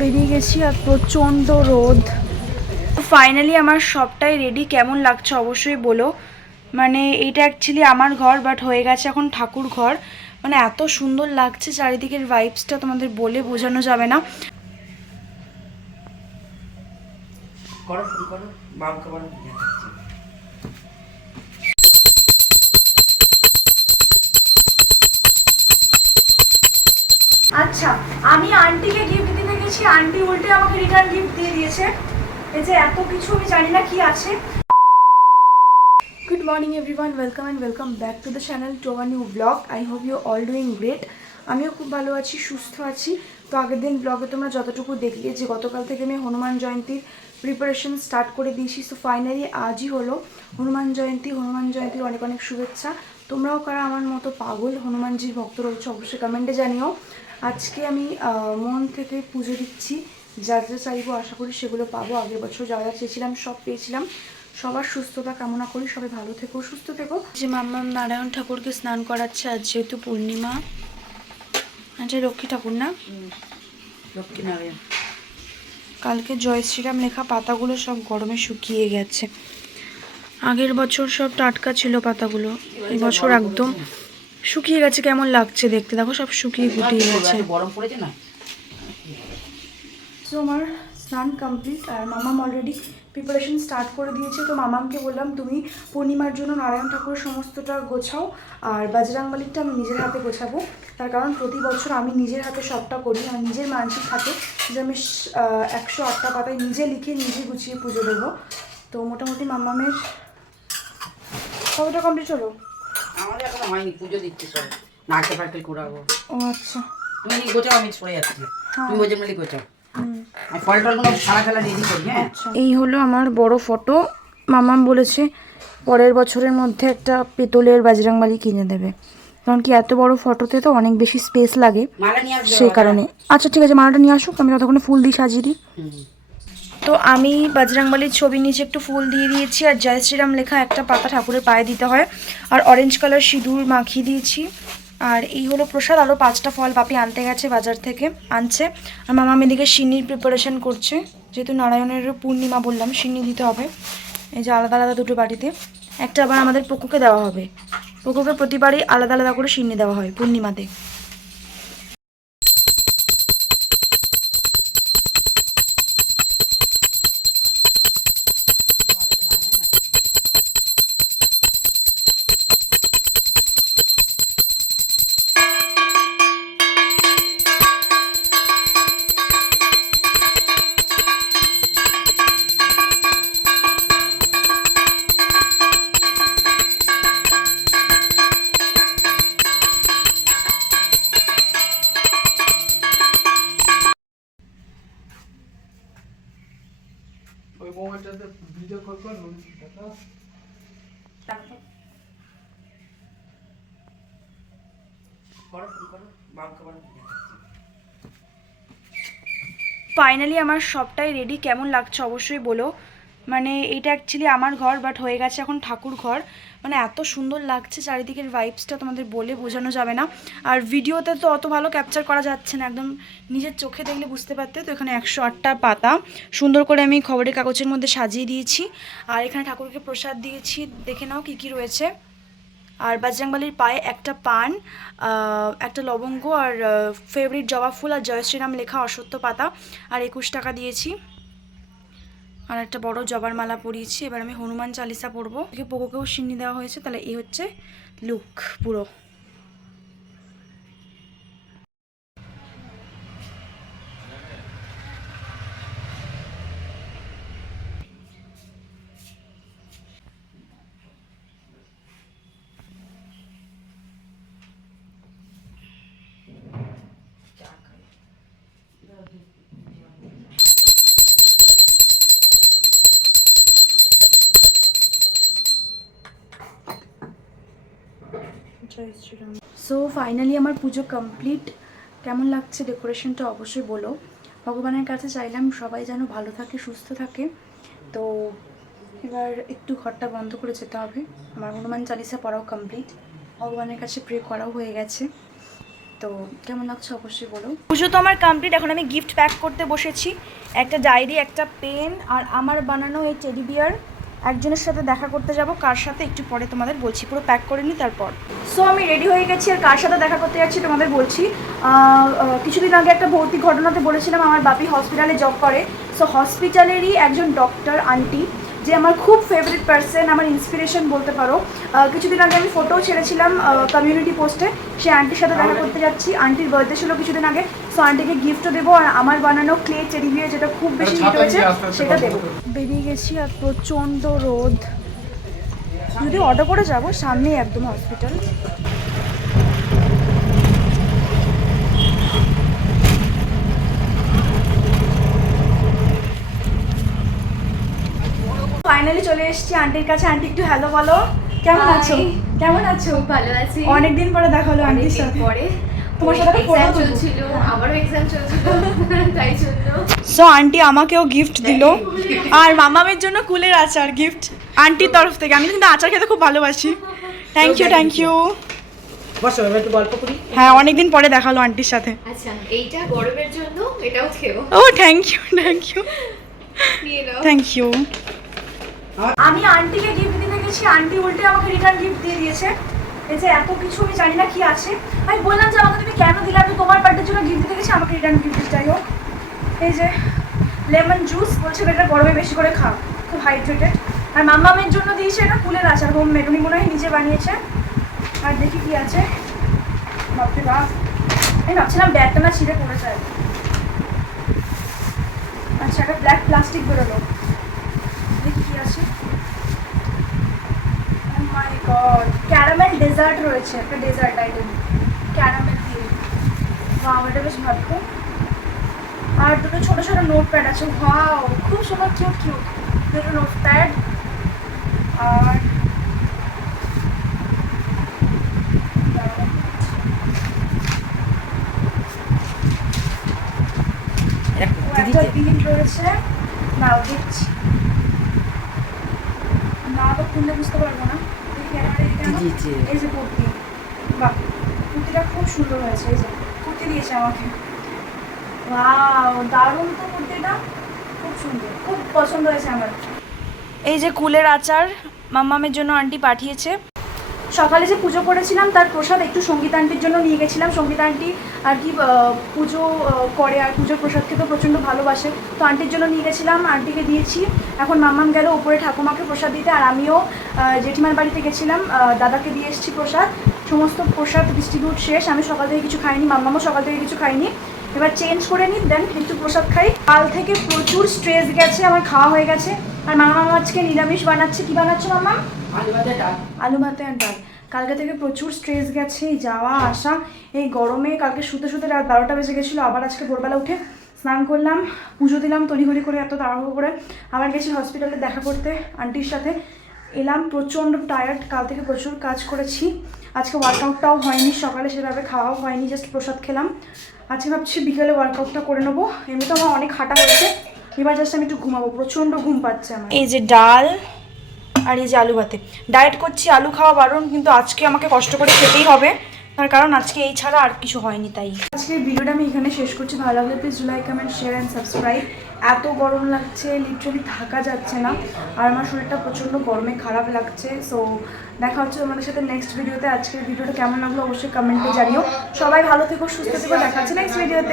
বেরিয়ে গেছি আর প্রচণ্ড রোদ। ফাইনালি আমার সবটাই রেডি। কেমন লাগছে অবশ্যই বলো। মানে এইটা অ্যাকচুয়ালি আমার ঘর, বাট হয়ে গেছে এখন ঠাকুর ঘর। মানে এত সুন্দর লাগছে চারিদিকের ভাইবসটা, তোমাদের বলে বোঝানো যাবে না। আচ্ছা, আমি আন্টিকে গিফট দিতে গেছি, আন্টি উল্টে আমাকে রিটার্ন গিফট দিয়ে দিয়েছে। এই যে এত কিছু, আমি জানি না কি আছে। Good morning everyone, welcome and welcome back to the channel to our new blog. I hope you all doing great. আমিও খুব ভালো আছি, সুস্থ আছি। তো আগের দিন ব্লগে তোমরা যতটুকু দেখলে যে গতকাল থেকে আমি হনুমান জয়ন্তীর প্রিপারেশন স্টার্ট করে দিয়েছি। সো ফাইনালি আজই হলো হনুমান জয়ন্তী। হনুমান জয়ন্তীর অনেক অনেক শুভেচ্ছা। তোমরাও কারা আমার মতো পাগল হনুমানজির ভক্ত রয়েছে অবশ্যই কমেন্টে জানিও। আজকে আমি মন থেকে পুজো দিচ্ছি, যা যা চাইবো আশা করি সেগুলো পাবো। আগের বছর যা যা চেয়েছিলাম সব পেয়েছিলাম। সবার সুস্থতা কামনা করি, সবাই ভালো থেকো, সুস্থ থেকো। যে মাম্মা নারায়ণ ঠাকুরকে স্নান করাচ্ছে, আজ যেহেতু পূর্ণিমা। আচ্ছা, লক্ষ্মী ঠাকুর না, লক্ষ্মী নারায়ণ। কালকে জয় শ্রীরাম লেখা পাতাগুলো সব গরমে শুকিয়ে গেছে। আগের বছর সব টাটকা ছিল পাতাগুলো, এই বছর একদম শুকিয়ে গেছে। কেমন লাগছে দেখতে, দেখো সব শুকিয়ে গুটিয়ে গেছে। গরম পড়েছে না। তো আমার স্নান কমপ্লিট আর মামাম অলরেডি প্রিপারেশন স্টার্ট করে দিয়েছে। তো মামামকে বললাম তুমি পূর্ণিমার জন্য নারায়ণ ঠাকুরের সমস্তটা গোছাও, আর বাজরাংবালিরটা আমি নিজের হাতে গোছাবো। তার কারণ প্রতি বছর আমি নিজের হাতে সবটা করি। আমার নিজের মানসিক থাকে যে আমি 108টা পাতায় নিজে লিখে নিজে গুছিয়ে পুজো দেবো। তো মোটামুটি মামামের কতটা কমপ্লিট হলো? আমাদের এখনো হয়নি, পুজো দিচ্ছি সব। নারকেল ফারকেল কুড়াবো। ও আচ্ছা, তুমি গোছাও, আমি সরে যাচ্ছি। তুমি বোঝে মিলি গোছাও। আমি ফল টলগুলো সারা ফেলা রেডি করি। হ্যাঁ, এই হলো আমার বড় ফটো। মামাম বলেছে পরের বছরের মধ্যে একটা পেতলের বাজরাংবালি কিনে দেবে, কারণ কি এত বড় ফটোতে তো অনেক বেশি স্পেস লাগে, মালা নিয়ে আসবে সেই কারণে। আচ্ছা ঠিক আছে, মালাটা নিয়ে আসুক, আমি ততক্ষণে ফুল দিয়ে সাজিয়ে দিই। তো আমি বাজরাংবালির ছবির নিচে একটু ফুল দিয়ে দিয়েছি, আর জয় শ্রীরাম লেখা একটা পাতা ঠাকুরের পায়ে দিতে হয়, আর অরেঞ্জ কালার সিঁদুর মাখিয়ে দিয়েছি। আর এই হলো প্রসাদ। আরও 5টা ফল পাপি আনতে গেছে, বাজার থেকে আনছে। আর মামা এদিকে সিন্নির প্রিপারেশন করছে, যেহেতু নারায়ণের পূর্ণিমা বললাম, সিন্নি দিতে হবে। এই যে আলাদা আলাদা দুটো বাটিতে, একটা আবার আমাদের পুকুকে দেওয়া হবে। পুকুকে প্রতিবারই আলাদা আলাদা করে সিন্নি দেওয়া হয় পূর্ণিমাতে। ওই মোবাইলটাতে ভিডিও কল কর দাদা। ফাইনালি আমার সবটাই রেডি। কেমন লাগছে অবশ্যই বলো। মানে এইটা অ্যাকচুয়ালি আমার ঘর, বাট হয়ে গেছে এখন ঠাকুর ঘর। মানে এত সুন্দর লাগছে চারিদিকের ভাইবসটা, তোমাদের বলে বোঝানো যাবে না। আর ভিডিওতে তো অত ভালো ক্যাপচার করা যাচ্ছে না, একদম নিজের চোখে দেখলে বুঝতে পারতে। তো এখানে 108টা পাতা সুন্দর করে আমি খবরের কাগজের মধ্যে সাজিয়ে দিয়েছি, আর এখানে ঠাকুরকে প্রসাদ দিয়েছি। দেখে নাও কী কী রয়েছে। আর বাজরাংবালির পায়ে একটা পান, একটা লবঙ্গ, আর ফেভারিট জবা ফুল, আর জয় শ্রীরাম লেখা অশ্বত্থ পাতা, আর 21 টাকা দিয়েছি। আর একটা বড় জবার মালা পরিয়েছি। এবার আমি হনুমান চালিসা পড়বো। পোকোকেও সিন্নি দেওয়া হয়েছে। তাহলে এই হচ্ছে লুক পুরো। সো ফাইনালি আমার পুজো কমপ্লিট। কেমন লাগছে ডেকোরেশনটা অবশ্যই বলো। ভগবানের কাছে চাইলাম সবাই যেন ভালো থাকে, সুস্থ থাকে। তো এবার একটু ঘরটা বন্ধ করে যেতে হবে। আমার হনুমান চালিসা পড়াও কমপ্লিট, ভগবানের কাছে প্রে করাও হয়ে গেছে। তো কেমন লাগছে অবশ্যই বলো। পুজো তো আমার কমপ্লিট, এখন আমি গিফট প্যাক করতে বসেছি। একটা ডায়েরি, একটা পেন আর আমার বানানো এই টেডি বিয়ার। একজনের সাথে দেখা করতে যাব, কার সাথে একটু পরে তোমাদের বলছি, পুরো প্যাক করে নিই তারপর। সো আমি রেডি হয়ে গেছি, আর কার সাথে দেখা করতে যাচ্ছি তোমাদের বলছি। কিছুদিন আগে একটা ভৌতিক ঘটনাতে বলেছিলাম আমার বাপি হসপিটালে জব করে। সো হসপিটালেরই একজন ডক্টর আন্টি, যে আমার খুব ফেভারিট পার্সন, আমার ইন্সপিরেশন বলতে পারো। কিছুদিন আগে আমি ফটোও ছেড়েছিলাম কমিউনিটি পোস্টে, সেই আন্টির সাথে দেখা করতে যাচ্ছি। আন্টির বার্থডে ছিল কিছুদিন আগে, সো আন্টিকে গিফটও দেবো, আর আমার বানানো ক্লে টেডি বিয়ার যেটা খুব বেশি হিট হয়েছে সেটা দেবো। বেরিয়ে গেছি, আর প্রচণ্ড রোদ। যদি অটো করে যাব, সামনেই একদম হসপিটাল। ফাইনালি চলে এসেছি আন্টির কাছে। আন্টি একটু হ্যালো বলো, কেমন আছো? কেমন আছো? ভালো আছি। অনেকদিন পরে দেখা হলো আন্টির সাথে। পরে তোমার সাথে এক্সাম চলছিল, আমারও এক্সাম চলছিল, তাই জন্য। সো আন্টি আমাকেও গিফট দিল, আর মামামের জন্য কুলের আচার গিফট আন্টির তরফ থেকে। আমি কিন্তু আচার খেতে খুব ভালোবাসি। Thank you, thank you. বসো, এবার একটু গল্প করি। হ্যাঁ, অনেকদিন পরে দেখা হলো আন্টির সাথে। আচ্ছা, এইটা গরমের জন্য, এটাও খেও। ও থ্যাংক ইউ, থ্যাংক ইউ, নিয়ে নাও। Thank you. আমি আন্টিকে গিফট দিতে গেছি, আন্টি উল্টে আমাকে রিটার্ন গিফট দিয়ে দিয়েছে। এই যে এত কিছু, আমি জানি না কি আছে। আমি বললাম যে আমাকে তুমি কেন দিলে, আমি তোমার বার্থডের জন্য গিফট দিতে গেছি, আমাকে রিটার্ন গিফট দিতে। যাই হোক, এই যে লেমন জুস, বলছে এটা গরমে বেশি করে খাও, খুব হাইড্রেটেড। আর মাম্মামের জন্য দিয়েছে এটা কুলের আচার, হোমমেড, উনি মনে হয় নিজে বানিয়েছে। আর দেখি কি আছে। বাপরে বাপ, আমি ভাবছিলাম ব্যাগটা না ছিঁড়ে পড়ে যায়। আচ্ছা, একটা ব্ল্যাক প্লাস্টিক বেরোলো, দেখি কি আছে। ও মাই গড, ক্যারামেল ডেজার্ট রয়েছে, একটা ডেজার্ট আইটেম ক্যারামেল দিয়ে। ওয়াও, এটা বেশ ভালো। আর দুটো ছোট ছোট নোটপ্যাড আছে। ওয়াও, খুব সুন্দর, কিউট কিউট দুটো নোটপ্যাড। আর একটা বিল রয়েছে, নাও দিচ্ছি। না তো খুললে বুঝতে পারবো না। এই যে কুর্তি, বাহ, কুর্তিটা খুব সুন্দর হয়েছে। এই যে কুর্তি দিয়েছে আমাকে। ওয়াও, দারুণ তো কুর্তিটা, খুব সুন্দর, খুব পছন্দ হয়েছে আমার। এই যে কুলের আচার মাম্মামের জন্য আন্টি পাঠিয়েছে। সকালে যে পুজো করেছিলাম তার প্রসাদ একটু সঙ্গীতা আন্টির জন্য নিয়ে গেছিলাম। সঙ্গীতা আন্টি আর কি পুজো করে, আর পুজোর প্রসাদ খেতে প্রচণ্ড ভালোবাসে, তো আন্টির জন্য নিয়ে গেছিলাম, আন্টিকে দিয়েছি। এখন মাম্মাম গেল উপরে ঠাকুমাকে প্রসাদ দিতে, আর আমিও জেঠিমার বাড়িতে গেছিলাম, দাদাকে দিয়ে এসেছি প্রসাদ। সমস্ত প্রসাদ ডিস্ট্রিবিউট শেষ। আমি সকাল থেকে কিছু খাইনি, মাম্মামও সকাল থেকে কিছু খাইনি। এবার চেঞ্জ করে নিই, দেন একটু প্রসাদ খাই। কাল থেকে প্রচুর স্ট্রেস গেছে, আমার খাওয়া হয়ে গেছে। আর মামা আজকে নিরামিষ বানাচ্ছে। কি বানাচ্ছে মাম্মা? আলু ভাতে আর ডাল। কালকে থেকে প্রচুর স্ট্রেস গেছে, যাওয়া আসা এই গরমে। কালকে শুতে শুতে রাত 12টা বেজে গেছিলো। আবার আজকে ভোরবেলা উঠে স্নান করলাম, পুজো দিলাম তড়িঘড়ি করে, এত তাড়াহুড়ো করে। আবার গেছি হসপিটালে দেখা করতে আন্টির সাথে। এলাম প্রচণ্ড টায়ার্ড, কাল থেকে প্রচুর কাজ করেছি। আজকে ওয়ার্কআউটটাও হয়নি, সকালে সেভাবে খাওয়াও হয়নি, জাস্ট প্রসাদ খেলাম। আজকে ভাবছি বিকেলে ওয়ার্কআউটটা করে নেবো। এমনিতে আমার অনেক হাঁটা হয়েছে, এবার জাস্ট আমি একটু ঘুমাবো, প্রচণ্ড ঘুম পাচ্ছে আমার। এই যে ডাল আর এই যে আলু ভাতে। ডায়েট করছি, আলু খাওয়া বারণ, কিন্তু আজকে আমাকে কষ্ট করে খেতেই হবে, তার কারণ আজকে এই ছাড়া আর কিছু হয়নি। তাই আজকের ভিডিওটা আমি এখানে শেষ করছি। ভালো লাগলে please like, comment, share and subscribe. এত গরম লাগছে, লিটারালি থাকা যাচ্ছে না, আর আমার শরীরটা প্রচণ্ড গরমে খারাপ লাগছে। সো দেখা হচ্ছে তোমাদের সাথে নেক্সট ভিডিওতে। আজকের ভিডিওটা কেমন লাগলো অবশ্যই কমেন্টে জানিও। সবাই ভালো থেকো, সুস্থ থেকো, দেখা হচ্ছে নেক্সট ভিডিওতে।